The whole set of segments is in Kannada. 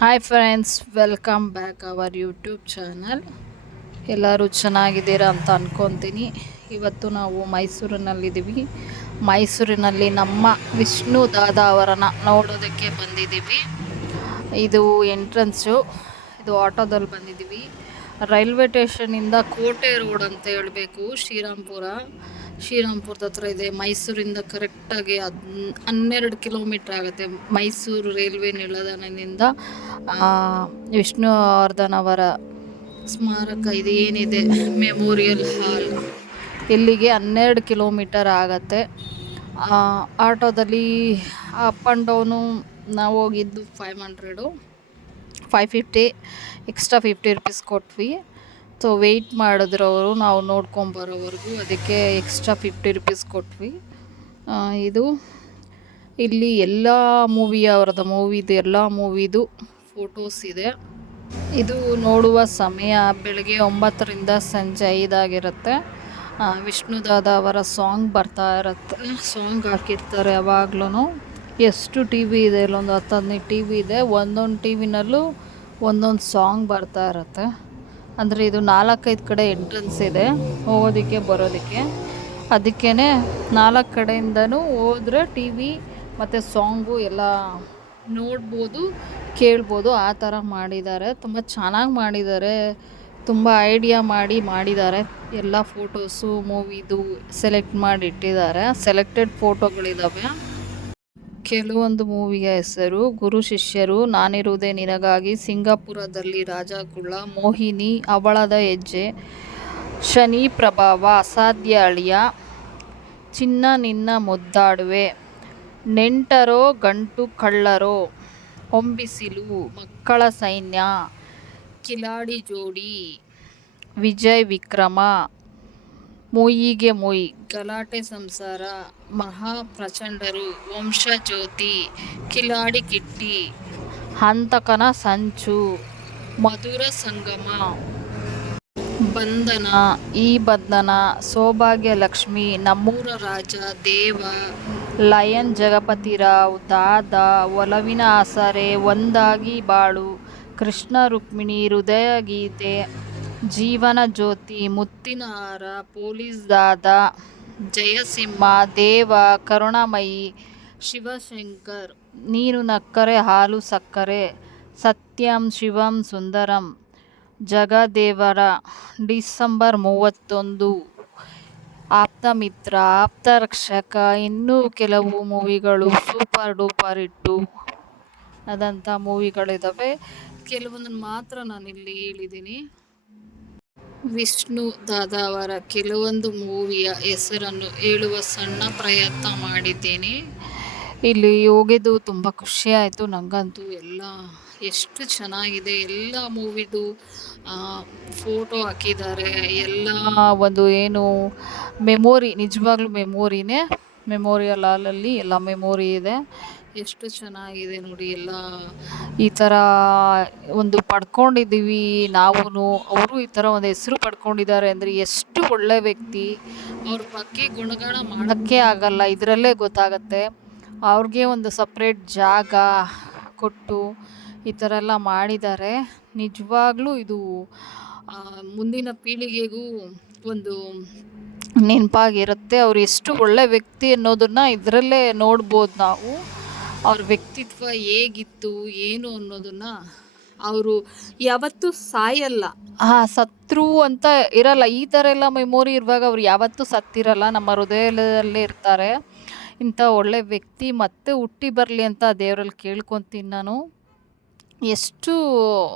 Hi friends, welcome back our YouTube channel. ಎಲ್ಲರೂ ಚೆನ್ನಾಗಿದ್ದೀರಾ ಅಂತ ಅಂದ್ಕೊತೀನಿ. ಇವತ್ತು ನಾವು ಮೈಸೂರಿನಲ್ಲಿದ್ದೀವಿ. ಮೈಸೂರಿನಲ್ಲಿ ನಮ್ಮ ವಿಷ್ಣು ದಾದಾ ಅವರನ್ನು ನೋಡೋದಕ್ಕೆ ಬಂದಿದ್ದೀವಿ. ಇದು ಎಂಟ್ರೆನ್ಸು. ಇದು ಆಟೋದಲ್ಲಿ ಬಂದಿದ್ದೀವಿ. ರೈಲ್ವೆ ಸ್ಟೇಷನಿಂದ ಕೋಟೆ ರೋಡ್ ಅಂತ ಹೇಳಬೇಕು. ಶ್ರೀರಾಮ್ಪುರದ ಹತ್ರ ಇದೆ. ಮೈಸೂರಿಂದ ಕರೆಕ್ಟಾಗಿ 12 ಕಿಲೋಮೀಟ್ರ್ ಆಗುತ್ತೆ. ಮೈಸೂರು ರೈಲ್ವೆ ನಿಲ್ದಾಣದಿಂದ ವಿಷ್ಣುವರ್ಧನ್ ಅವರ ಸ್ಮಾರಕ ಇದು ಏನಿದೆ, ಮೆಮೋರಿಯಲ್ ಹಾಲ್, ಇಲ್ಲಿಗೆ 12 ಕಿಲೋಮೀಟರ್ ಆಗುತ್ತೆ. ಆಟೋದಲ್ಲಿ ಅಪ್ ಆ್ಯಂಡ್ ಡೌನು ನಾವು ಹೋಗಿದ್ದು 550 ಎಕ್ಸ್ಟ್ರಾ 50 ರುಪೀಸ್ ಕೊಟ್ವಿ. ಸೊ ವೆಯ್ಟ್ ಮಾಡಿದ್ರು ಅವರು, ನಾವು ನೋಡ್ಕೊಂಬರೋವರೆಗೂ. ಅದಕ್ಕೆ ಎಕ್ಸ್ಟ್ರಾ 50 ರುಪೀಸ್ ಕೊಟ್ವಿ. ಇಲ್ಲಿ ಎಲ್ಲ ಮೂವಿದು ಎಲ್ಲ ಮೂವಿದು ಫೋಟೋಸ್ ಇದೆ. ಇದು ನೋಡುವ ಸಮಯ ಬೆಳಗ್ಗೆ 9ರಿಂದ ಸಂಜೆ 5 ಆಗಿರುತ್ತೆ. ವಿಷ್ಣು ದಾದಾ ಅವರ ಸಾಂಗ್ ಬರ್ತಾ ಇರುತ್ತೆ. ಸಾಂಗ್ ಹಾಕಿರ್ತಾರೆ ಯಾವಾಗ್ಲೂ. ಎಷ್ಟು ಟಿ ವಿ ಇದೆ, ಇಲ್ಲೊಂದು 10-15 ಟಿ ವಿ ಇದೆ. ಒಂದೊಂದು ಟಿ ವಿನಲ್ಲೂ ಒಂದೊಂದು ಸಾಂಗ್ ಬರ್ತಾ ಇರುತ್ತೆ. ಅಂದರೆ ಇದು 4-5 ಕಡೆ ಎಂಟ್ರೆನ್ಸ್ ಇದೆ ಹೋಗೋದಕ್ಕೆ ಬರೋದಕ್ಕೆ. ಅದಕ್ಕೇ 4 ಕಡೆಯಿಂದನೂ ಹೋದರೆ ಟಿ ವಿ ಮತ್ತು ಸಾಂಗು ಎಲ್ಲ ನೋಡ್ಬೋದು, ಕೇಳ್ಬೋದು. ಆ ಥರ ಮಾಡಿದ್ದಾರೆ. ತುಂಬ ಚೆನ್ನಾಗಿ ಮಾಡಿದ್ದಾರೆ. ತುಂಬ ಐಡಿಯಾ ಮಾಡಿದ್ದಾರೆ. ಎಲ್ಲ ಫೋಟೋಸು ಮೂವಿದು ಸೆಲೆಕ್ಟ್ ಮಾಡಿ ಇಟ್ಟಿದ್ದಾರೆ. ಸೆಲೆಕ್ಟೆಡ್ ಫೋಟೋಗಳಿದ್ದಾವೆ. ಕೆಲವೊಂದು ಮೂವಿಯ ಹೆಸರು: ಗುರು ಶಿಷ್ಯರು, ನಾನಿರುವುದೇ ನಿನಗಾಗಿ, ಸಿಂಗಾಪುರದಲ್ಲಿ ರಾಜಕುಳ, ಮೋಹಿನಿ, ಅವಳದ ಹೆಜ್ಜೆ, ಶನಿ ಪ್ರಭಾವ, ಅಸಾಧ್ಯ ಅಳಿಯ, ಚಿನ್ನ ನಿನ್ನ ಮುದ್ದಾಡುವೆ, ನೆಂಟರೋ ಗಂಟು ಕಳ್ಳರೋ, ಹೊಂಬಿಸಿಲು, ಮಕ್ಕಳ ಸೈನ್ಯ, ಕಿಲಾಡಿ ಜೋಡಿ, ವಿಜಯ್ ವಿಕ್ರಮ, ಮೊಯ್ಯಿಗೆ ಮೊಯ್, ಗಲಾಟೆ ಸಂಸಾರ, ಮಹಾ ಪ್ರಚಂಡರು, ವಂಶಜ್ಯೋತಿ, ಕಿಲಾಡಿ ಕಿಟ್ಟಿ, ಹಂತಕನ ಸಂಚು, ಮಧುರ ಸಂಗಮ, ಬಂಧನ, ಈ ಬಂಧನ, ಸೌಭಾಗ್ಯ ಲಕ್ಷ್ಮಿ, ನಮ್ಮೂರ ರಾಜ, ದೇವ, ಲಯನ್ ಜಗಪತಿರಾವ್, ದಾದಾ, ಒಲವಿನ ಆಸರೆ, ಒಂದಾಗಿ ಬಾಳು, ಕೃಷ್ಣ ರುಕ್ಮಿಣಿ, ಹೃದಯ ಗೀತೆ, ಜೀವನ ಜ್ಯೋತಿ, ಮುತ್ತಿನ ಹಾರ, ಪೊಲೀಸ್ ದಾದಾ, ಜಯಸಿಂಹ, ದೇವ, ಕರುಣಾಮಯಿ, ಶಿವಶಂಕರ್, ನೀನು ನಕ್ಕರೆ ಹಾಲು ಸಕ್ಕರೆ, ಸತ್ಯಂ ಶಿವಂ ಸುಂದರಂ, ಜಗದೇವರ, ಡಿಸೆಂಬರ್ 31, ಆಪ್ತಮಿತ್ರ, ಆಪ್ತರಕ್ಷಕ, ಇನ್ನೂ ಕೆಲವು ಮೂವಿಗಳು ಸೂಪರ್ ಡೂಪರ್ ಹಿಟ್ಟು ಆದಂಥ ಮೂವಿಗಳಿದ್ದಾವೆ. ಕೆಲವೊಂದನ್ನು ಮಾತ್ರ ನಾನಿಲ್ಲಿ ಹೇಳಿದ್ದೀನಿ. ವಿಷ್ಣು ದಾದಾ ಅವರ ಕೆಲವೊಂದು ಮೂವಿಯ ಹೆಸರನ್ನು ಹೇಳುವ ಸಣ್ಣ ಪ್ರಯತ್ನ ಮಾಡಿದ್ದೇನೆ. ಇಲ್ಲಿ ಹೋಗಿದ್ದು ತುಂಬ ಖುಷಿಯಾಯಿತು ನನಗಂತೂ. ಎಲ್ಲ ಎಷ್ಟು ಚೆನ್ನಾಗಿದೆ, ಎಲ್ಲ ಮೂವಿದು ಫೋಟೋ ಹಾಕಿದ್ದಾರೆ. ಎಲ್ಲ ಒಂದು ಏನು ಮೆಮೊರಿ, ನಿಜವಾಗ್ಲೂ ಮೆಮೊರಿನೇ. ಮೆಮೋರಿಯಲ್ ಹಾಲಲ್ಲಿ ಎಲ್ಲ ಮೆಮೊರಿ ಇದೆ. ಎಷ್ಟು ಚೆನ್ನಾಗಿದೆ ನೋಡಿ. ಎಲ್ಲ ಈ ಥರ ಒಂದು ಪಡ್ಕೊಂಡಿದ್ದೀವಿ ನಾವು. ಅವರು ಈ ಥರ ಒಂದು ಹೆಸರು ಪಡ್ಕೊಂಡಿದ್ದಾರೆ ಅಂದರೆ ಎಷ್ಟು ಒಳ್ಳೆ ವ್ಯಕ್ತಿ. ಅವ್ರ ಬಗ್ಗೆ ಗುಣಗಾನ ಮಾಡೋಕ್ಕೆ ಆಗಲ್ಲ, ಇದರಲ್ಲೇ ಗೊತ್ತಾಗತ್ತೆ. ಅವ್ರಿಗೆ ಒಂದು ಸಪ್ರೇಟ್ ಜಾಗ ಕೊಟ್ಟು ಈ ಥರ ಎಲ್ಲ ಮಾಡಿದ್ದಾರೆ. ನಿಜವಾಗ್ಲೂ ಇದು ಮುಂದಿನ ಪೀಳಿಗೆಗೂ ಒಂದು ನೆನಪಾಗಿರುತ್ತೆ. ಅವ್ರು ಎಷ್ಟು ಒಳ್ಳೆ ವ್ಯಕ್ತಿ ಅನ್ನೋದನ್ನು ಇದರಲ್ಲೇ ನೋಡ್ಬೋದು ನಾವು. ಅವ್ರ ವ್ಯಕ್ತಿತ್ವ ಹೇಗಿತ್ತು ಏನು ಅನ್ನೋದನ್ನು. ಅವರು ಯಾವತ್ತೂ ಸಾಯಲ್ಲ, ಸತ್ರು ಅಂತ ಇರಲ್ಲ. ಈ ಥರ ಎಲ್ಲ ಮೆಮೊರಿ ಇರುವಾಗ ಅವ್ರು ಯಾವತ್ತೂ ಸತ್ತಿರಲ್ಲ, ನಮ್ಮ ಹೃದಯದಲ್ಲೇ ಇರ್ತಾರೆ. ಇಂಥ ಒಳ್ಳೆ ವ್ಯಕ್ತಿ ಮತ್ತೆ ಹುಟ್ಟಿ ಬರಲಿ ಅಂತ ದೇವರಲ್ಲಿ ಕೇಳ್ಕೊತೀನಿ ನಾನು. ಎಷ್ಟು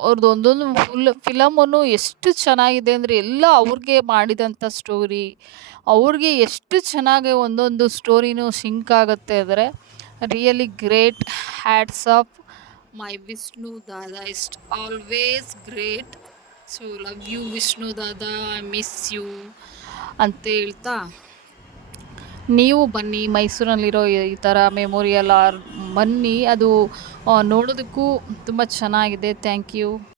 ಅವ್ರದ್ದು ಒಂದೊಂದು ಫಿಲಮನ್ನು ಎಷ್ಟು ಚೆನ್ನಾಗಿದೆ ಅಂದರೆ ಎಲ್ಲ ಅವ್ರಿಗೆ ಮಾಡಿದಂಥ ಸ್ಟೋರಿ. ಅವ್ರಿಗೆ ಎಷ್ಟು ಚೆನ್ನಾಗಿ ಒಂದೊಂದು ಸ್ಟೋರಿನೂ ಸಿಂಕ್ ಆಗುತ್ತೆ ಅಂದರೆ really great. Hats off my Vishnu dada, is always great. So love you Vishnu dada, I miss you ಅಂತ ಹೇಳ್ತಾ, ನೀವು ಬನ್ನಿ ಮೈಸೂರಲ್ಲಿರೋ ಈ ಥರ ಮೆಮೋರಿಯಲ್ ಬನ್ನಿ. ಅದು ನೋಡೋದಕ್ಕೂ ತುಂಬ ಚೆನ್ನಾಗಿದೆ. Thank you.